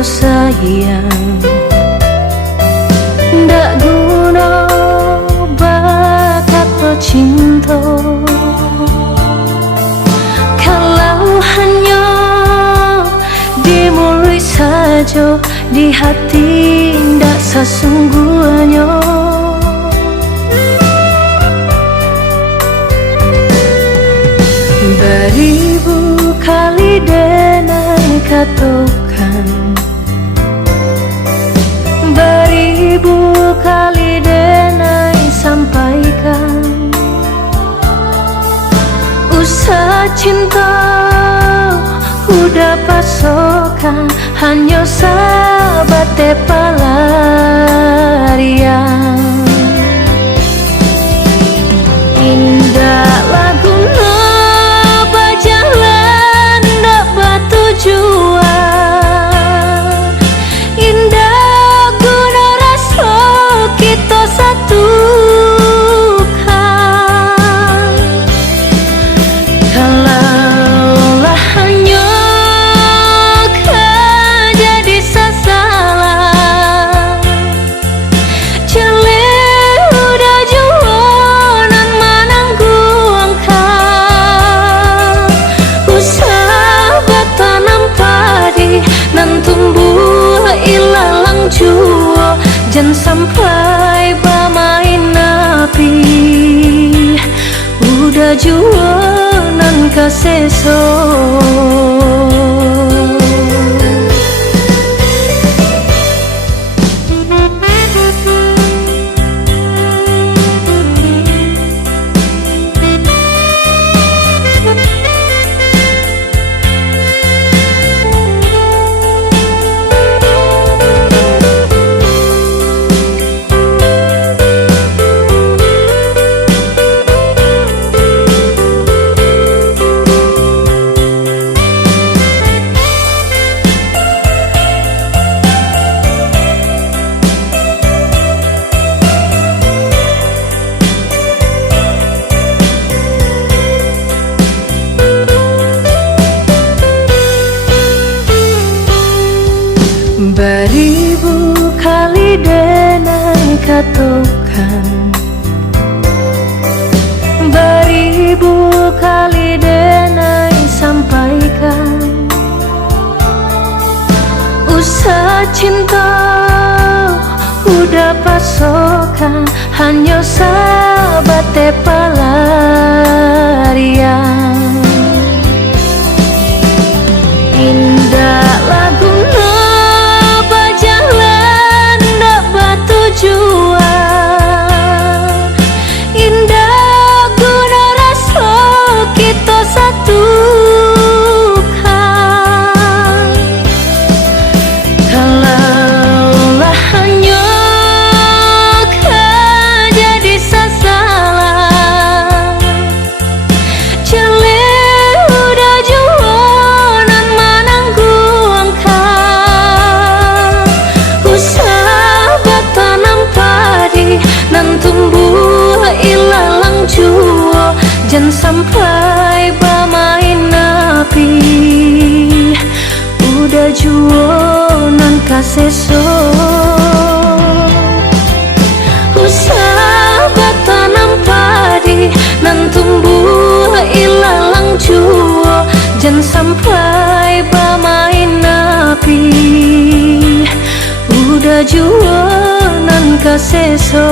sayang, ndak guna bakat pecinta. Kalau hanya di mulut saja, di hati ndak sesungguhnya. Beribu kali denai katakan, beribu kali denai sampaikan, usah cinta udah pasokan, hanya sahabat pelarian. Indah lagu berjalan ndak bertujuan, indah guna rasa kita satukan. Kalaulah hanya kau jadi sasaran, jale udah jualan menanggu angka. Usah bertanam padi nan tumbuh ilalang jua, jangan sampai bermain api. Udah jualan kaseso. Beribu kali denai katakan, beribu kali denai sampaikan, usah cinta udah pasokan, hanya sahabat pelarian. Indah lagu tujuan, indah guna rasa kita satukan. Kalaulah hanya kau jadi sasaran, jale udah jualan menanggu angka. Usah bertanam padi nan tumbuh ilalang jua, jangan sampai bermain api. Udah jualan kaseso. Usah bertanam padi nan tumbuh ilalang jua, jangan sampai bermain api. Udah jualan kaseso.